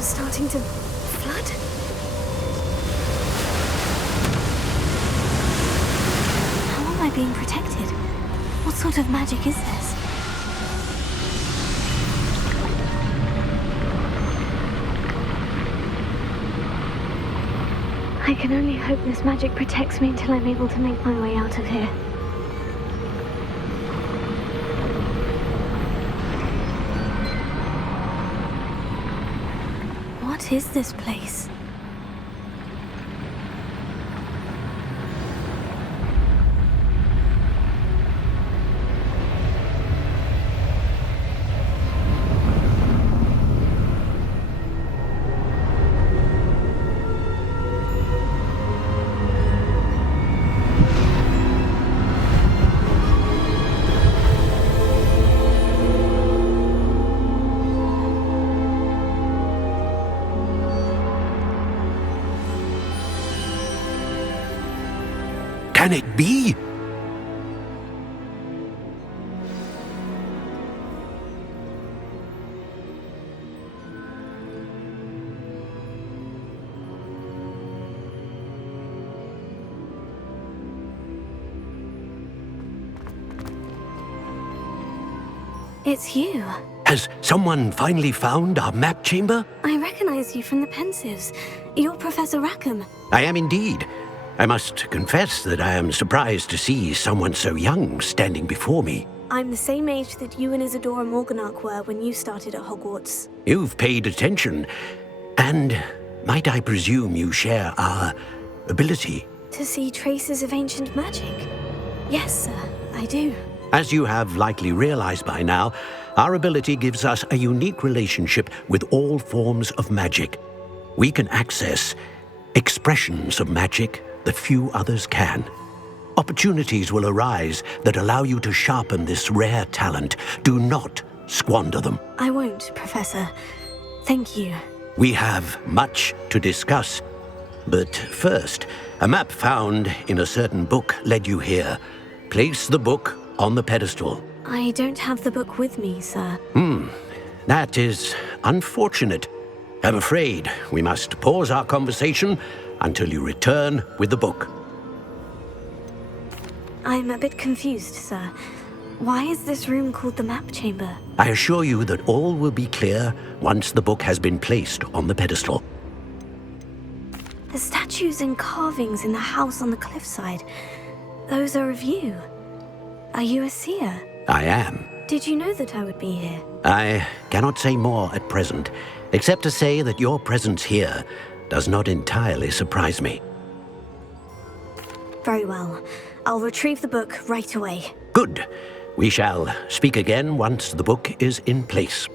I'm starting to flood. How am I being protected? What sort of magic is this? I can only hope this magic protects me until I'm able to make my way out of here. What is this place? Can it be? It's you. Has someone finally found our map chamber? I recognize you from the Pensives. You're Professor Rackham. I am indeed. I must confess that I am surprised to see someone so young standing before me. I'm the same age that you and Isadora Morganach were when you started at Hogwarts. You've paid attention, and might I presume you share our ability? To see traces of ancient magic? Yes, sir, I do. As you have likely realized by now, our ability gives us a unique relationship with all forms of magic. We can access expressions of magic that few others can. Opportunities will arise that allow you to sharpen this rare talent. Do not squander them. I won't, Professor. Thank you. We have much to discuss. But first, a map found in a certain book led you here. Place the book on the pedestal. I don't have the book with me, sir. That is unfortunate. I'm afraid we must pause our conversation until you return with the book. I'm a bit confused, sir. Why is this room called the map chamber? I assure you that all will be clear once the book has been placed on the pedestal. The statues and carvings in the house on the cliffside, those are of you. Are you a seer? I am. Did you know that I would be here? I cannot say more at present, except to say that your presence here does not entirely surprise me. Very well. I'll retrieve the book right away. Good. We shall speak again once the book is in place.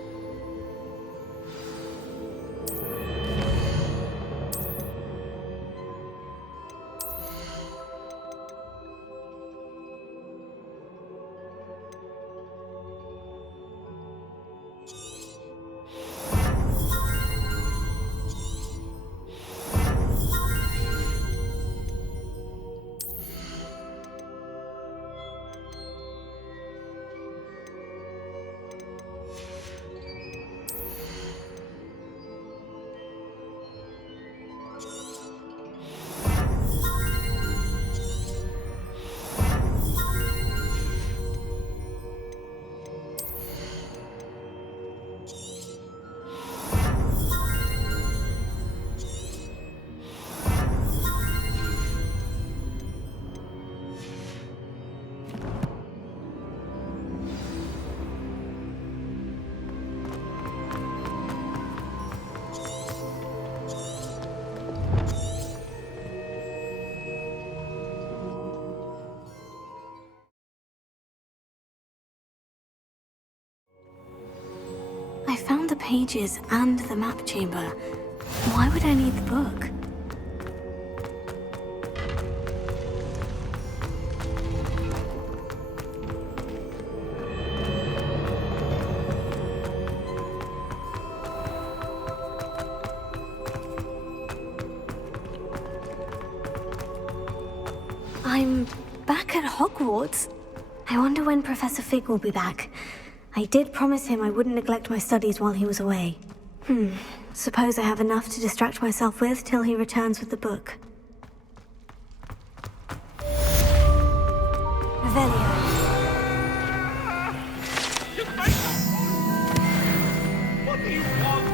I found the pages and the map chamber. Why would I need the book? I'm back at Hogwarts. I wonder when Professor Fig will be back. I did promise him I wouldn't neglect my studies while he was away. Suppose I have enough to distract myself with till he returns with the book. Revelio. What do you want?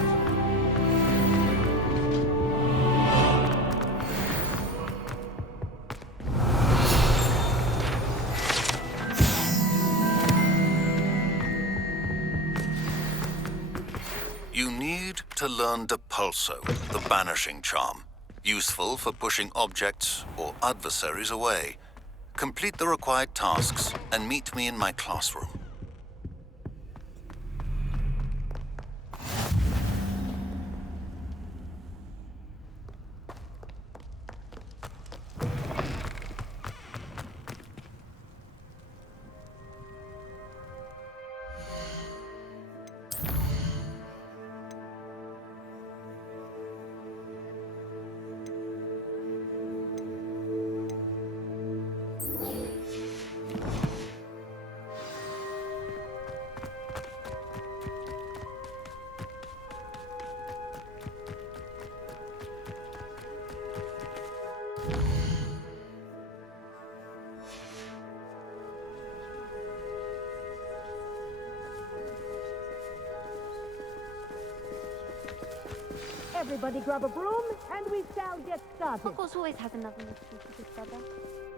You need to learn Depulso, the banishing charm. Useful for pushing objects or adversaries away. Complete the required tasks and meet me in my classroom. Everybody grab a broom, and we shall get started. Hogwarts always has another mystery to discover.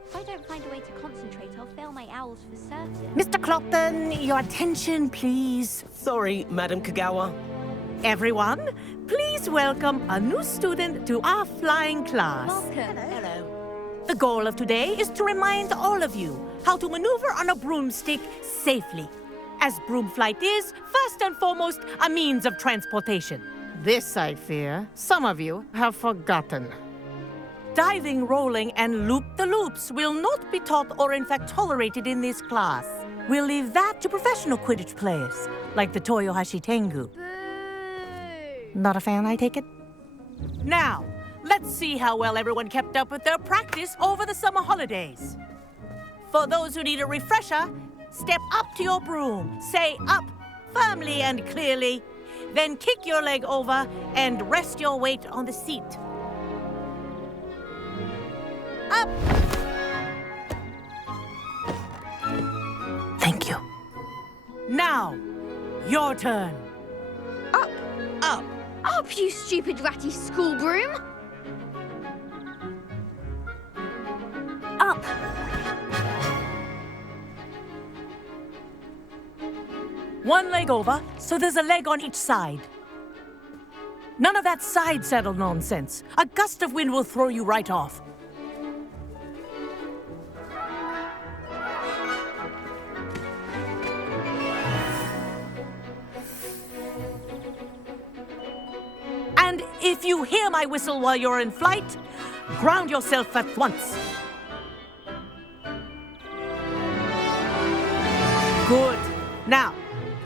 If I don't find a way to concentrate, I'll fail my owls for certain. Mr. Clopton, your attention, please. Sorry, Madam Kagawa. Everyone, please welcome a new student to our flying class. Welcome. Hello. The goal of today is to remind all of you how to maneuver on a broomstick safely, as broom flight is, first and foremost, a means of transportation. This, I fear, some of you have forgotten. Diving, rolling, and loop-the-loops will not be taught or in fact tolerated in this class. We'll leave that to professional Quidditch players, like the Toyohashi Tengu. Boo! Not a fan, I take it? Now, let's see how well everyone kept up with their practice over the summer holidays. For those who need a refresher, step up to your broom, say up firmly and clearly, then kick your leg over and rest your weight on the seat. Up! Thank you. Now, your turn. Up! Up! Up, you stupid ratty school broom! Up! One leg over, so there's a leg on each side. None of that side saddle nonsense. A gust of wind will throw you right off. And if you hear my whistle while you're in flight, ground yourself at once. Good. Now,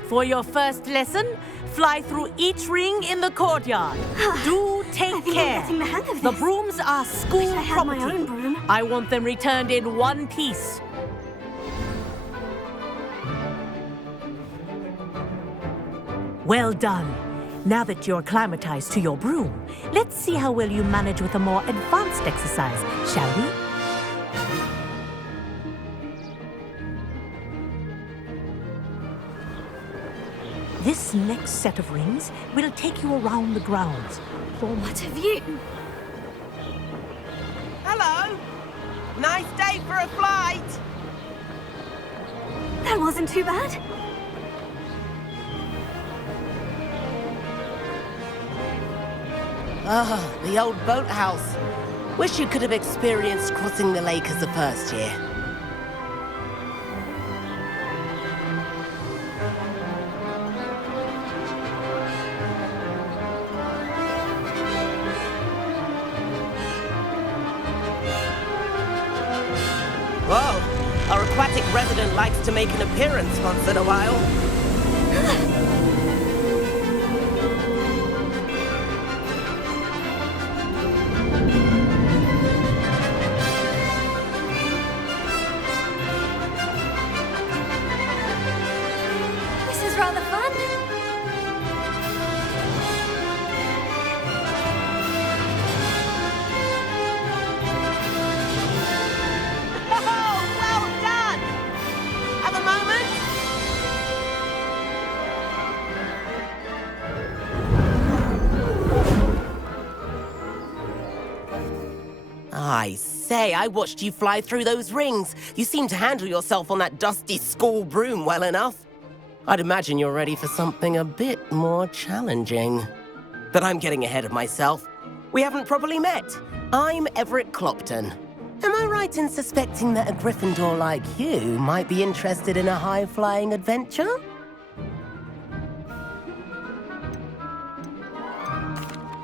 for your first lesson, fly through each ring in the courtyard. Do take I think care. I'm getting the hang of The this. brooms are school Wish I had my property. own broom. I want them returned in one piece. Well done. Now that you're acclimatized to your broom, let's see how well you manage with a more advanced exercise, shall we? This next set of rings will take you around the grounds. What a view! Hello. Nice day for a flight. That wasn't too bad. Ah, the old boathouse. Wish you could have experienced crossing the lake as a first year. Whoa, our aquatic resident likes to make an appearance once in a while. This is rather fun. I say, I watched you fly through those rings. You seem to handle yourself on that dusty school broom well enough. I'd imagine you're ready for something a bit more challenging. But I'm getting ahead of myself. We haven't properly met. I'm Everett Clopton. Am I right in suspecting that a Gryffindor like you might be interested in a high-flying adventure?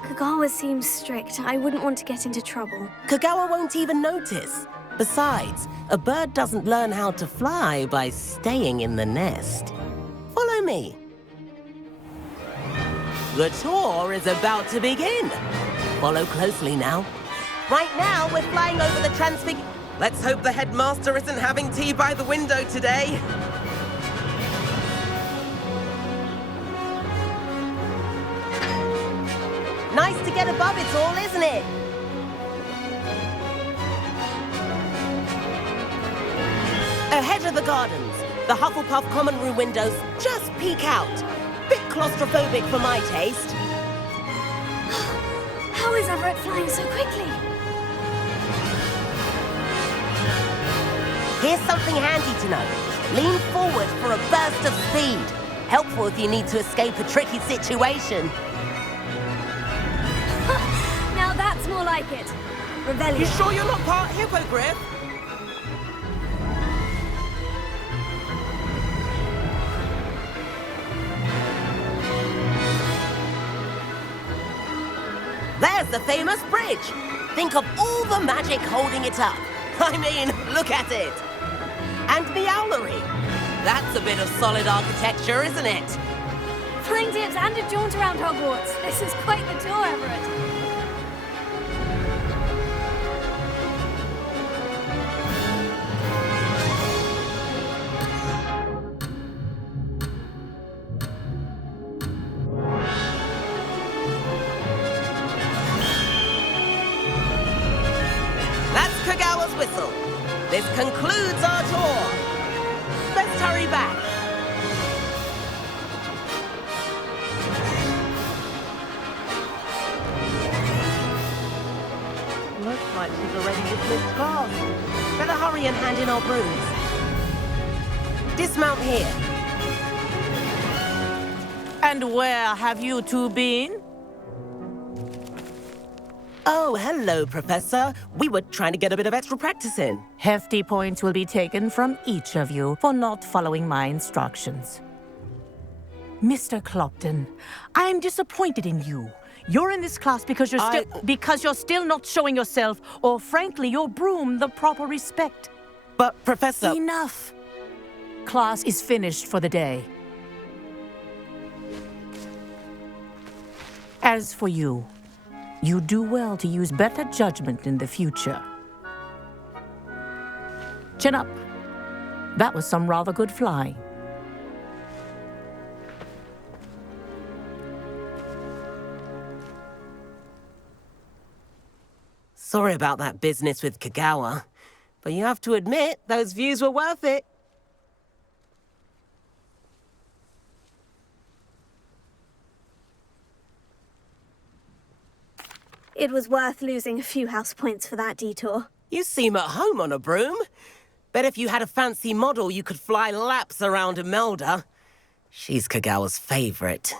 Kagawa seems strict. I wouldn't want to get into trouble. Kagawa won't even notice. Besides, a bird doesn't learn how to fly by staying in the nest. Follow me. The tour is about to begin. Follow closely now. Right now, we're flying over the Let's hope the headmaster isn't having tea by the window today. Nice to get above it all, isn't it? Ahead of the gardens, the Hufflepuff common room windows just peek out. Bit claustrophobic for my taste. How is Everett flying so quickly? Here's something handy to know. Lean forward for a burst of speed. Helpful if you need to escape a tricky situation. Now that's more like it. Rebellion. You sure you're not part hippogriff? There's the famous bridge. Think of all the magic holding it up. I mean, look at it. And the owlery. That's a bit of solid architecture, isn't it? Flying tips and a jaunt around Hogwarts. This is quite the tour, Everett. That's Kagawa's whistle. This concludes our tour. Let's hurry back. Looks like she's already dismissed class. Better hurry and hand in our brooms. Dismount here. And where have you two been? Oh, hello, Professor. We were trying to get a bit of extra practice in. Hefty points will be taken from each of you for not following my instructions. Mr. Clopton, I'm disappointed in you. You're in this class because you're still not showing yourself, or frankly, your broom the proper respect. But, Professor... Enough. Class is finished for the day. As for you, you do well to use better judgment in the future. Chin up. That was some rather good flying. Sorry about that business with Kagawa, but you have to admit, those views were worth it. It was worth losing a few house points for that detour. You seem at home on a broom. Bet if you had a fancy model, you could fly laps around Imelda. She's Kagawa's favorite.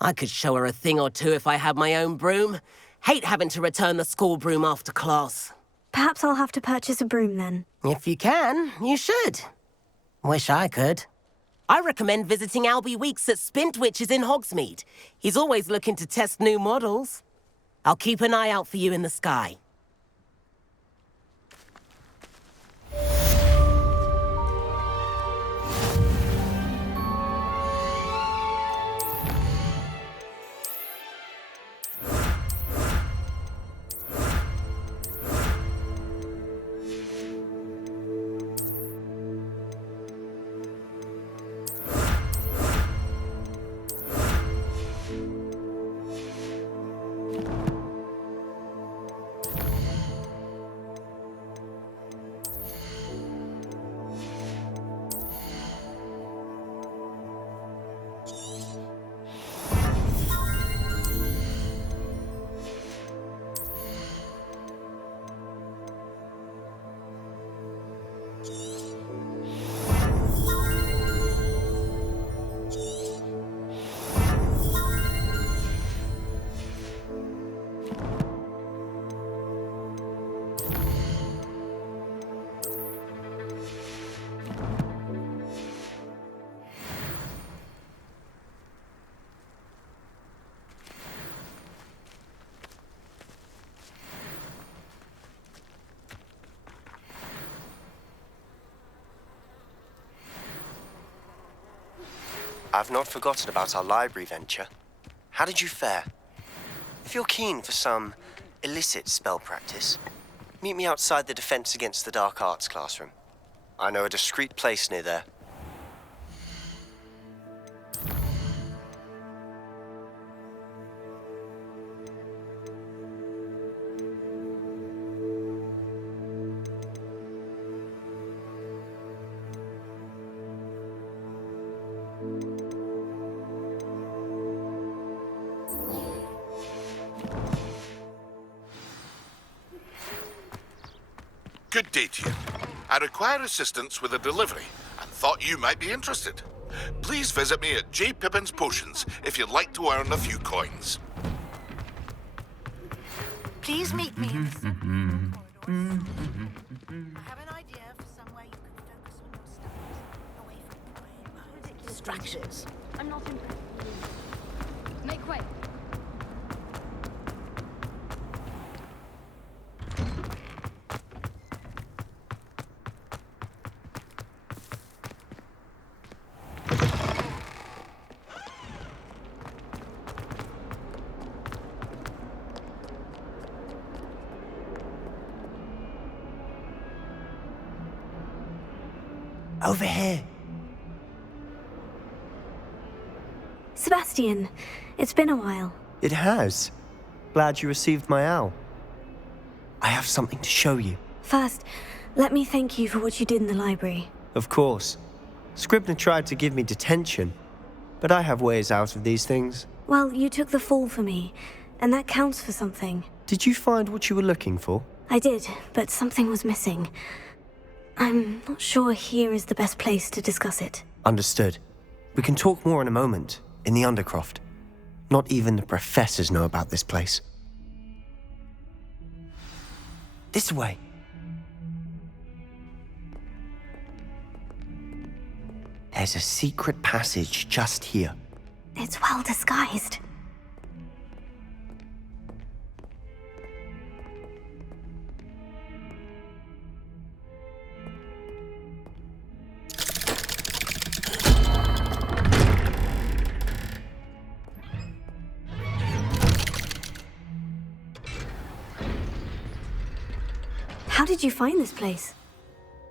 I could show her a thing or two if I had my own broom. Hate having to return the school broom after class. Perhaps I'll have to purchase a broom then. If you can, you should. Wish I could. I recommend visiting Albie Weeks at Spintwitches in Hogsmeade. He's always looking to test new models. I'll keep an eye out for you in the sky. I've not forgotten about our library venture. How did you fare? If you're keen for some illicit spell practice, meet me outside the Defense Against the Dark Arts classroom. I know a discreet place near there. Good day to you. I require assistance with a delivery and thought you might be interested. Please visit me at J. Pippin's Potions if you'd like to earn a few coins. Please meet me in the center of the corridors. I have an idea for somewhere you can focus on your studies, away from the brain. Distractions. I'm not interested. Make way. Over here. Sebastian, it's been a while. It has. Glad you received my owl. I have something to show you. First, let me thank you for what you did in the library. Of course. Scribner tried to give me detention, but I have ways out of these things. Well, you took the fall for me, and that counts for something. Did you find what you were looking for? I did, but something was missing. I'm not sure here is the best place to discuss it. Understood. We can talk more in a moment, in the Undercroft. Not even the professors know about this place. This way. There's a secret passage just here. It's well disguised. How did you find this place?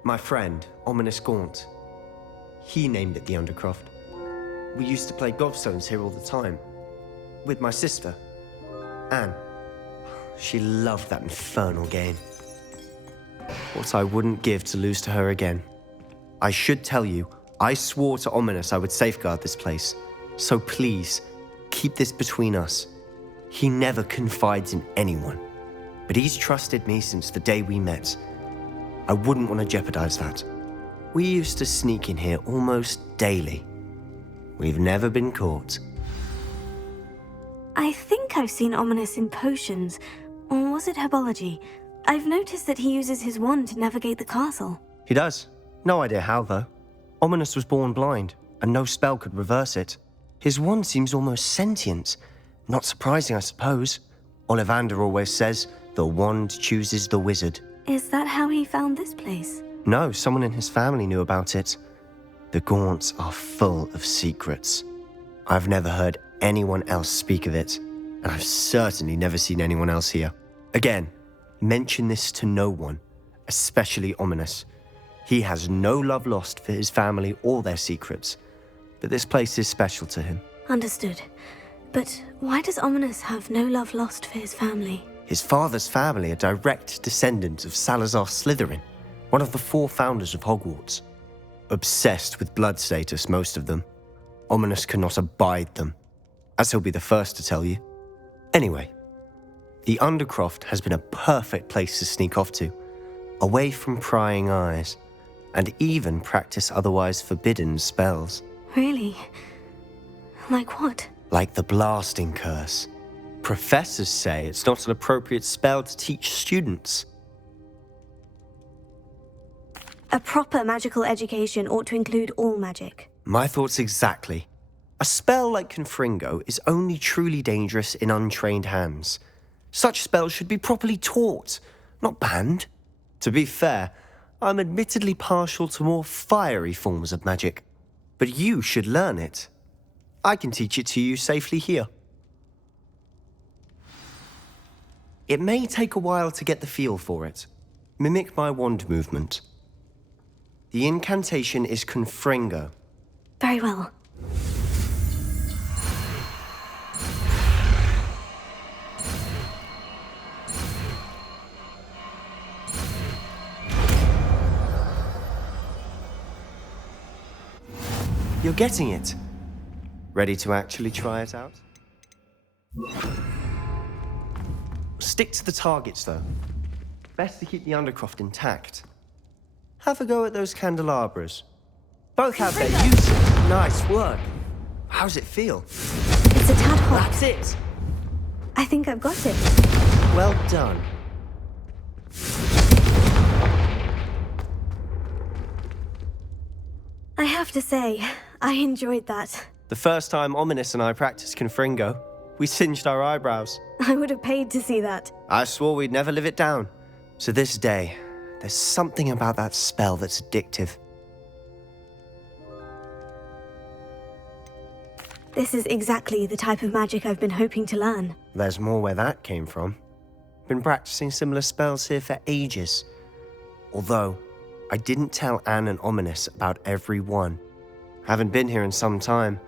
My friend, Ominous Gaunt. He named it the Undercroft. We used to play gobstones here all the time. With my sister, Anne. She loved that infernal game. What I wouldn't give to lose to her again. I should tell you, I swore to Ominous I would safeguard this place. So please, keep this between us. He never confides in anyone. But he's trusted me since the day we met. I wouldn't want to jeopardize that. We used to sneak in here almost daily. We've never been caught. I think I've seen Ominous in potions. Or was it herbology? I've noticed that he uses his wand to navigate the castle. He does. No idea how, though. Ominous was born blind, and no spell could reverse it. His wand seems almost sentient. Not surprising, I suppose. Ollivander always says, the wand chooses the wizard. Is that how he found this place? No, someone in his family knew about it. The Gaunts are full of secrets. I've never heard anyone else speak of it, and I've certainly never seen anyone else here. Again, mention this to no one, especially Ominous. He has no love lost for his family or their secrets, but this place is special to him. Understood. But why does Ominous have no love lost for his family? His father's family are direct descendants of Salazar Slytherin, one of the 4 founders of Hogwarts. Obsessed with blood status, most of them. Ominous cannot abide them, as he'll be the first to tell you. Anyway, the Undercroft has been a perfect place to sneak off to, away from prying eyes, and even practice otherwise forbidden spells. Really? Like what? Like the blasting curse. Professors say it's not an appropriate spell to teach students. A proper magical education ought to include all magic. My thoughts exactly. A spell like Confringo is only truly dangerous in untrained hands. Such spells should be properly taught, not banned. To be fair, I'm admittedly partial to more fiery forms of magic. But you should learn it. I can teach it to you safely here. It may take a while to get the feel for it. Mimic my wand movement. The incantation is Confringo. Very well. You're getting it. Ready to actually try it out? Stick to the targets, though. Best to keep the Undercroft intact. Have a go at those candelabras. Both have their uses. Nice work. How's it feel? It's a tad hot. That's it. I think I've got it. Well done. I have to say, I enjoyed that. The first time Ominous and I practiced Confringo, we singed our eyebrows. I would have paid to see that. I swore we'd never live it down. To this day, there's something about that spell that's addictive. This is exactly the type of magic I've been hoping to learn. There's more where that came from. Been practicing similar spells here for ages. Although, I didn't tell Anne and Ominous about every one. Haven't been here in some time.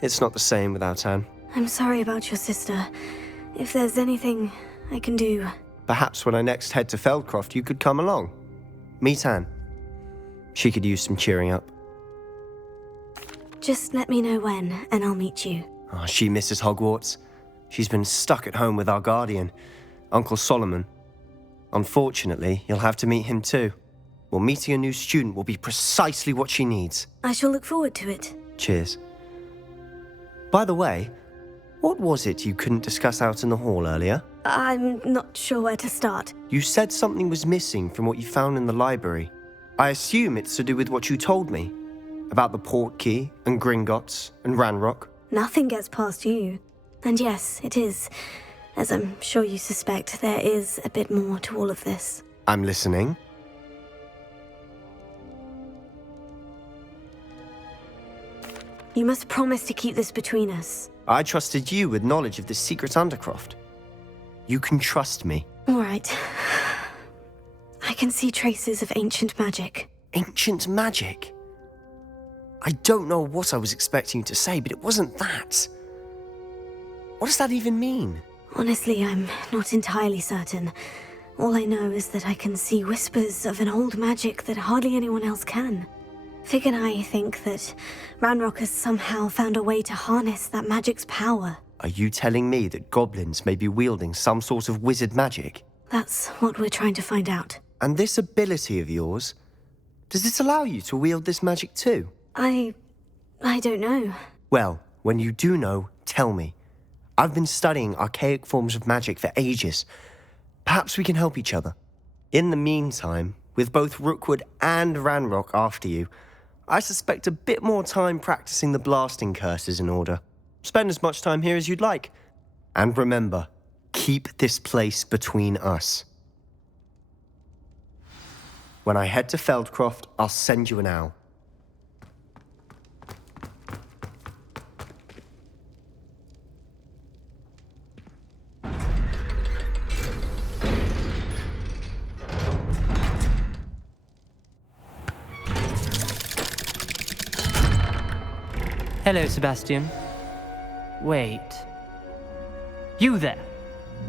It's not the same without Anne. I'm sorry about your sister. If there's anything I can do... Perhaps when I next head to Feldcroft, you could come along. Meet Anne. She could use some cheering up. Just let me know when, and I'll meet you. Oh, she misses Hogwarts. She's been stuck at home with our guardian, Uncle Solomon. Unfortunately, you'll have to meet him too. Well, meeting a new student will be precisely what she needs. I shall look forward to it. Cheers. By the way, what was it you couldn't discuss out in the hall earlier? I'm not sure where to start. You said something was missing from what you found in the library. I assume it's to do with what you told me. About the Portkey, and Gringotts, and Ranrock. Nothing gets past you. And yes, it is. As I'm sure you suspect, there is a bit more to all of this. I'm listening. You must promise to keep this between us. I trusted you with knowledge of this secret Undercroft. You can trust me. All right. I can see traces of ancient magic. Ancient magic? I don't know what I was expecting you to say, but it wasn't that. What does that even mean? Honestly, I'm not entirely certain. All I know is that I can see whispers of an old magic that hardly anyone else can. Fig and I think that Ranrock has somehow found a way to harness that magic's power. Are you telling me that goblins may be wielding some sort of wizard magic? That's what we're trying to find out. And this ability of yours, does it allow you to wield this magic too? I don't know. Well, when you do know, tell me. I've been studying archaic forms of magic for ages. Perhaps we can help each other. In the meantime, with both Rookwood and Ranrock after you, I suspect a bit more time practicing the blasting curse is in order. Spend as much time here as you'd like. And remember, keep this place between us. When I head to Feldcroft, I'll send you an owl. Hello, Sebastian. Wait. You there?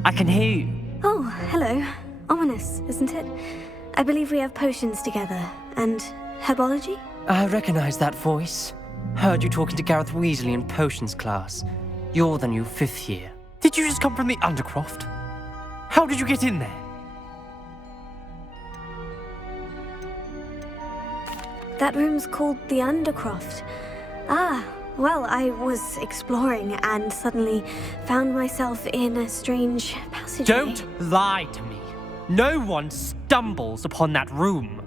I can hear you. Oh, hello. Ominous, isn't it? I believe we have potions together. And herbology? I recognize that voice. Heard you talking to Gareth Weasley in potions class. You're the new 5th year. Did you just come from the Undercroft? How did you get in there? That room's called the Undercroft. Ah, well, I was exploring and suddenly found myself in a strange passageway. Don't lie to me. No one stumbles upon that room.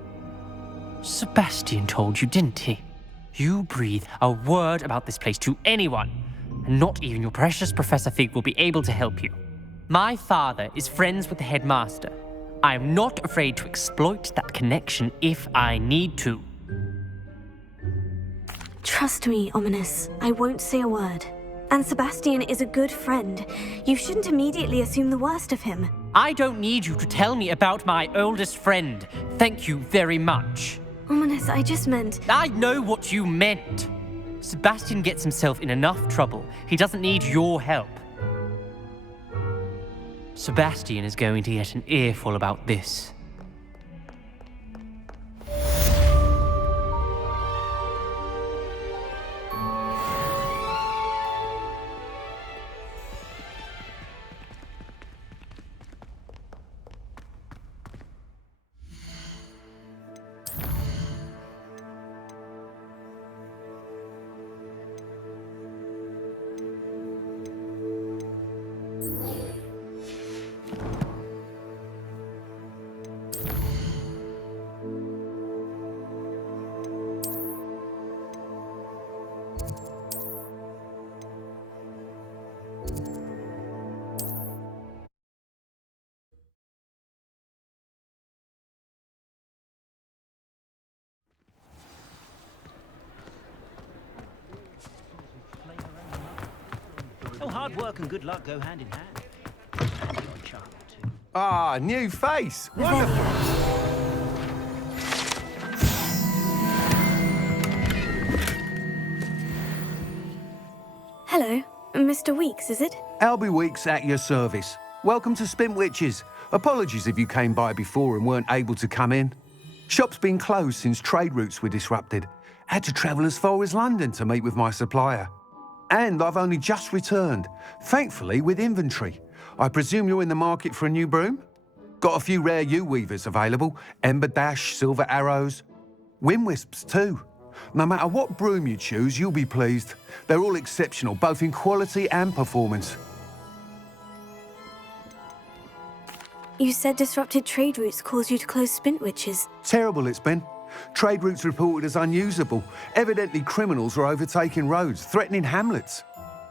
Sebastian told you, didn't he? You breathe a word about this place to anyone, and not even your precious Professor Fig will be able to help you. My father is friends with the headmaster. I am not afraid to exploit that connection if I need to. Trust me, Ominous. I won't say a word. And Sebastian is a good friend. You shouldn't immediately assume the worst of him. I don't need you to tell me about my oldest friend. Thank you very much. Ominous, I just meant... I know what you meant. Sebastian gets himself in enough trouble. He doesn't need your help. Sebastian is going to get an earful about this. Oh, hard work and good luck go hand in hand. And you're a charm, too. Ah, new face. Wonderful. Hello, Mr. Weeks, is it? Albie Weeks at your service. Welcome to Spintwitches. Apologies if you came by before and weren't able to come in. Shop's been closed since trade routes were disrupted. Had to travel as far as London to meet with my supplier. And I've only just returned, thankfully with inventory. I presume you're in the market for a new broom? Got a few rare yew-weavers available, Ember Dash, Silver Arrows, Wind-Wisps too. No matter what broom you choose, you'll be pleased. They're all exceptional, both in quality and performance. You said disrupted trade routes caused you to close Spintwitches. Terrible it's been. Trade routes reported as unusable. Evidently criminals are overtaking roads, threatening hamlets.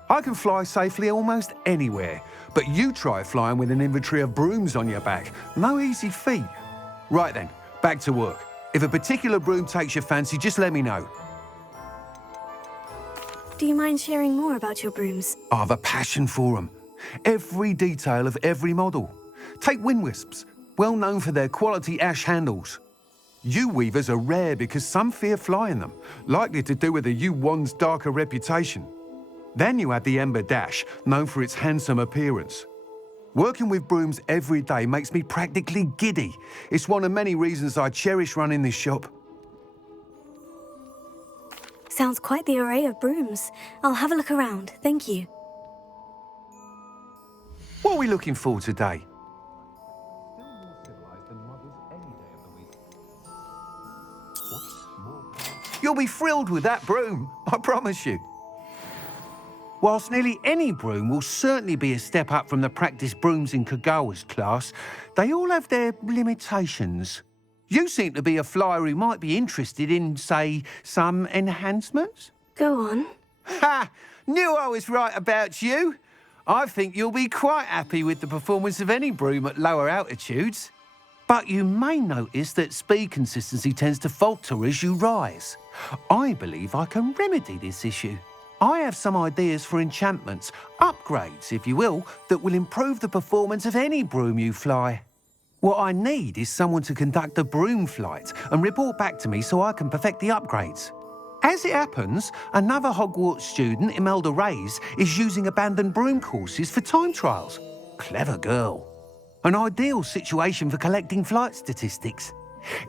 I can fly safely almost anywhere, but you try flying with an inventory of brooms on your back. No easy feat. Right then, back to work. If a particular broom takes your fancy, just let me know. Do you mind sharing more about your brooms? I've a passion for them. Every detail of every model. Take Wind-Wisps, well known for their quality ash handles. Yew-weavers are rare because some fear flying them, likely to do with the yew-wand's darker reputation. Then you have the Ember Dash, known for its handsome appearance. Working with brooms every day makes me practically giddy. It's one of many reasons I cherish running this shop. Sounds quite the array of brooms. I'll have a look around, thank you. What are we looking for today? You'll be thrilled with that broom, I promise you. Whilst nearly any broom will certainly be a step up from the practice brooms in Kagawa's class, they all have their limitations. You seem to be a flyer who might be interested in, say, some enhancements? Go on. Ha! Knew I was right about you. I think you'll be quite happy with the performance of any broom at lower altitudes. But you may notice that speed consistency tends to falter as you rise. I believe I can remedy this issue. I have some ideas for enchantments, upgrades, if you will, that will improve the performance of any broom you fly. What I need is someone to conduct a broom flight and report back to me so I can perfect the upgrades. As it happens, another Hogwarts student, Imelda Reyes, is using abandoned broom courses for time trials. Clever girl. An ideal situation for collecting flight statistics.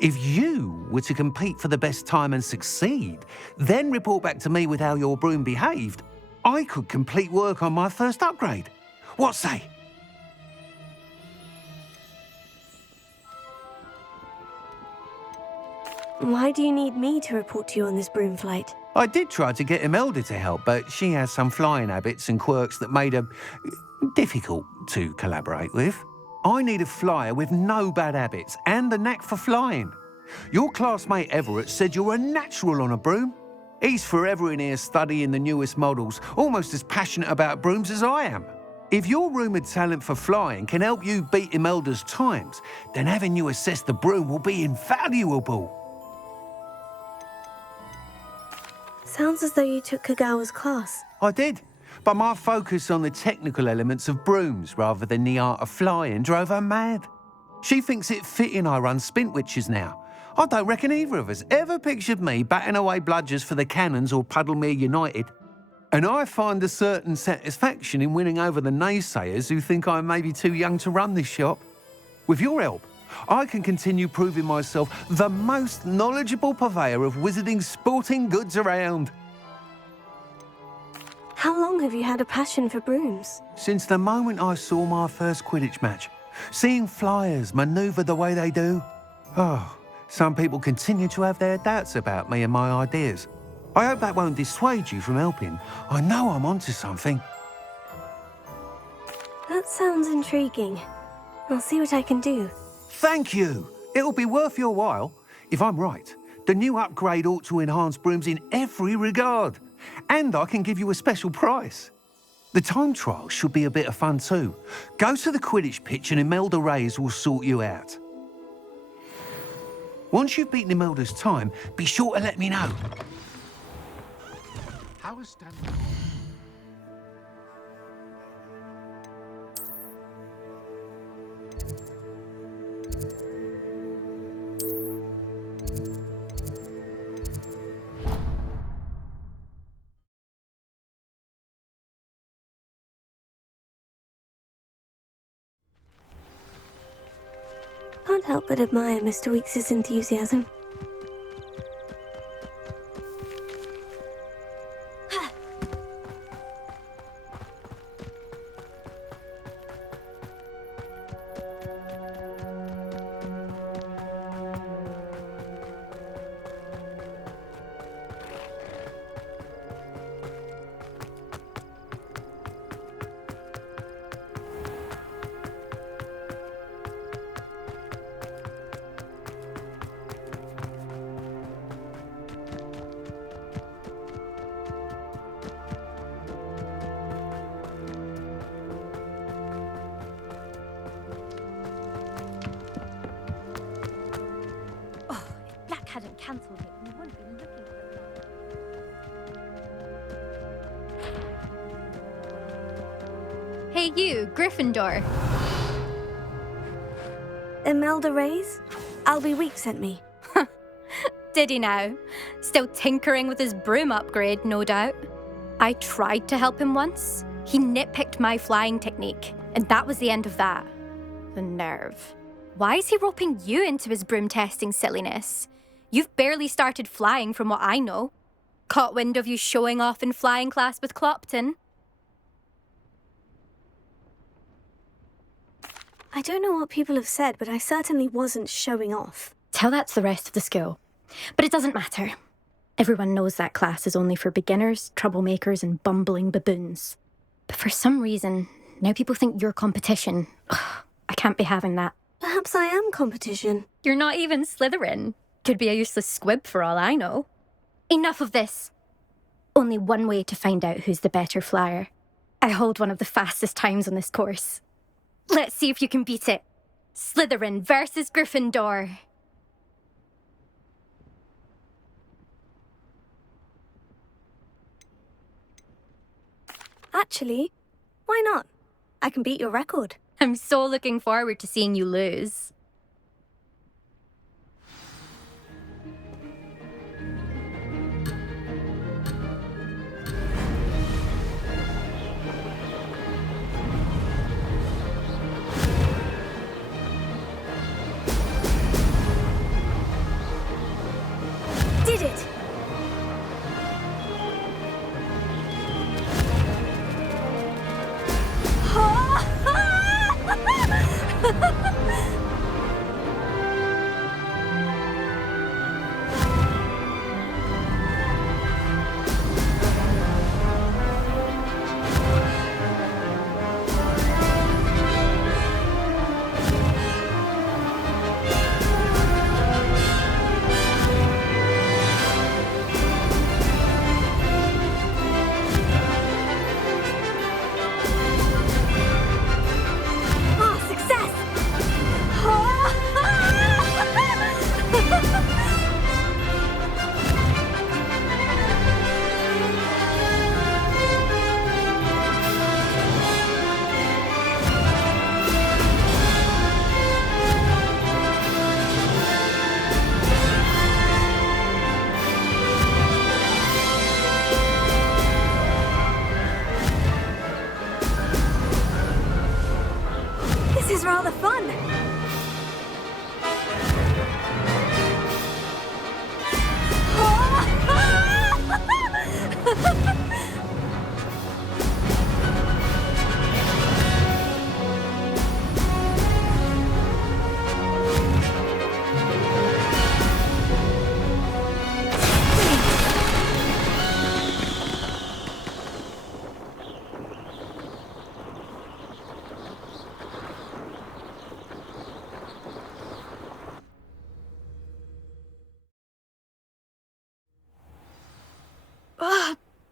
If you were to compete for the best time and succeed, then report back to me with how your broom behaved, I could complete work on my first upgrade. What say? Why do you need me to report to you on this broom flight? I did try to get Imelda to help, but she has some flying habits and quirks that made her difficult to collaborate with. I need a flyer with no bad habits and the knack for flying. Your classmate Everett said you're a natural on a broom. He's forever in here studying the newest models, almost as passionate about brooms as I am. If your rumoured talent for flying can help you beat Imelda's times, then having you assess the broom will be invaluable. Sounds as though you took Kagawa's class. I did, but my focus on the technical elements of brooms rather than the art of flying drove her mad. She thinks it fitting I run Spintwitches now. I don't reckon either of us ever pictured me batting away bludgers for the Cannons or Puddlemere United. And I find a certain satisfaction in winning over the naysayers who think I'm maybe too young to run this shop. With your help, I can continue proving myself the most knowledgeable purveyor of wizarding sporting goods around. How long have you had a passion for brooms? Since the moment I saw my first Quidditch match, seeing flyers manoeuvre the way they do. Oh, some people continue to have their doubts about me and my ideas. I hope that won't dissuade you from helping. I know I'm onto something. That sounds intriguing. I'll see what I can do. Thank you. It'll be worth your while. If I'm right, the new upgrade ought to enhance brooms in every regard. And I can give you a special price. The time trial should be a bit of fun too. Go to the Quidditch pitch and Imelda Reyes will sort you out. Once you've beaten Imelda's time, be sure to let me know. How is Stanley? Can't help but admire Mr. Weekes' enthusiasm. Hadn't cancelled it, we wouldn't be looking for it. Hey you, Gryffindor. Imelda Reyes? Albie Week sent me. Did he now? Still tinkering with his broom upgrade, no doubt. I tried to help him once. He nitpicked my flying technique, and that was the end of that. The nerve. Why is he roping you into his broom testing silliness? You've barely started flying from what I know. Caught wind of you showing off in flying class with Clopton. I don't know what people have said, but I certainly wasn't showing off. Tell that to the rest of the school. But it doesn't matter. Everyone knows that class is only for beginners, troublemakers, and bumbling baboons. But for some reason, now people think you're competition. Ugh, I can't be having that. Perhaps I am competition. You're not even Slytherin. Could be a useless squib for all I know. Enough of this. Only one way to find out who's the better flyer. I hold one of the fastest times on this course. Let's see if you can beat it. Slytherin versus Gryffindor. Actually, why not? I can beat your record. I'm so looking forward to seeing you lose. Did it! rather fun.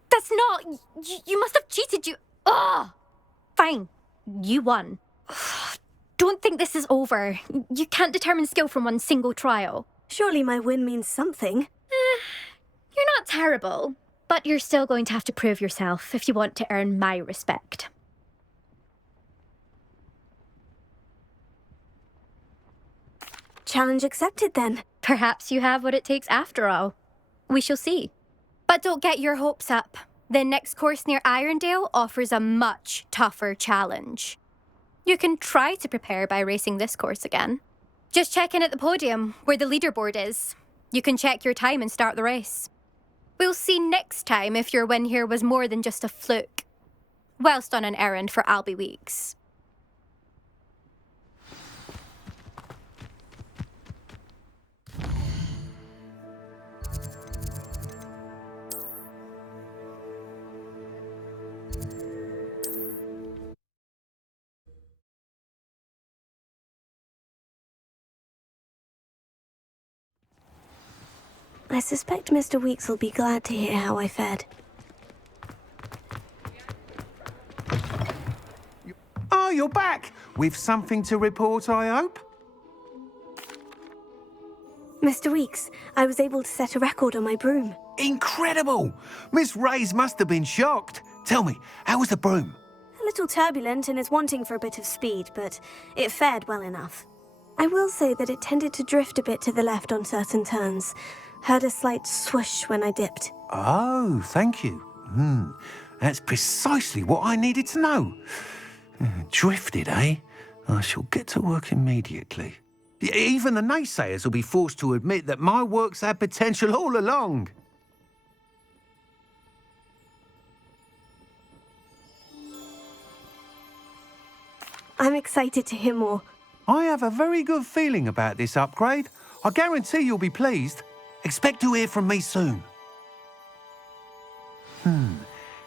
That's not... You must have cheated, you... Ugh! Fine. You won. Don't think this is over. You can't determine skill from one single trial. Surely my win means something. You're not terrible, but you're still going to have to prove yourself if you want to earn my respect. Challenge accepted, then. Perhaps you have what it takes after all. We shall see. But don't get your hopes up. The next course near Irondale offers a much tougher challenge. You can try to prepare by racing this course again. Just check in at the podium, where the leaderboard is. You can check your time and start the race. We'll see next time if your win here was more than just a fluke, whilst on an errand for Albie Weeks. I suspect Mr. Weeks will be glad to hear how I fared. Oh, you're back! With something to report, I hope? Mr. Weeks, I was able to set a record on my broom. Incredible! Miss Reyes must have been shocked. Tell me, how was the broom? A little turbulent and is wanting for a bit of speed, but it fared well enough. I will say that it tended to drift a bit to the left on certain turns. Heard a slight swoosh when I dipped. Oh, thank you. That's precisely what I needed to know. Drifted, eh? I shall get to work immediately. Even the naysayers will be forced to admit that my work's had potential all along. I'm excited to hear more. I have a very good feeling about this upgrade. I guarantee you'll be pleased. Expect to hear from me soon.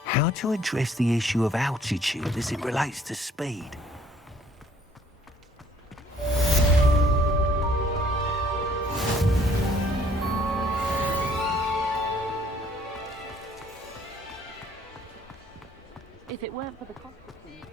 How to address the issue of altitude as it relates to speed? If it weren't for the cost of things...